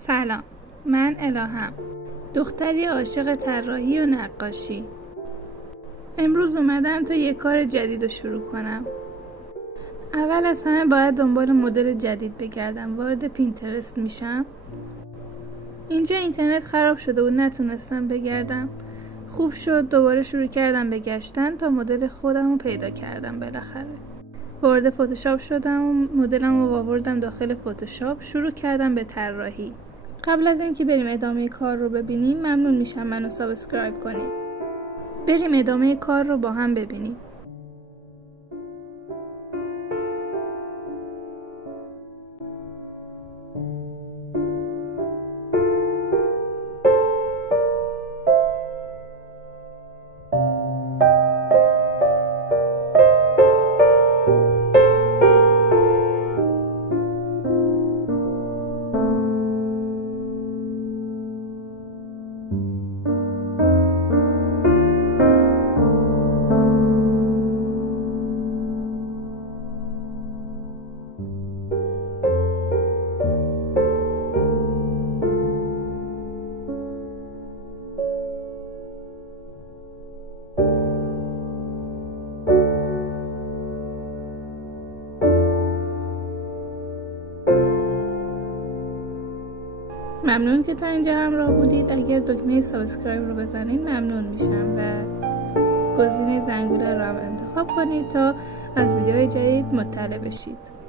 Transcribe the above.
سلام، من الهام، دختری عاشق طراحی و نقاشی. امروز اومدم تا یه کار جدید رو شروع کنم. اول از همه باید دنبال مدل جدید بگردم. وارد پینترست میشم. اینجا اینترنت خراب شده و نتونستم بگردم. خوب شد دوباره شروع کردم به گشتن تا مدل خودم رو پیدا کردم. بالاخره وارد فتوشاپ شدم و مدلم رو آوردم داخل فتوشاپ. شروع کردم به طراحی. قبل از اینکه بریم ادامه کار رو ببینیم ممنون میشم منو سابسکرایب کنید. بریم ادامه کار رو با هم ببینیم. ممنون که تا اینجا همراه بودید. اگر دکمه سابسکرایب رو بزنید ممنون میشم و گزینه زنگوله رو هم انتخاب کنید تا از ویدیوهای جدید مطلع بشید.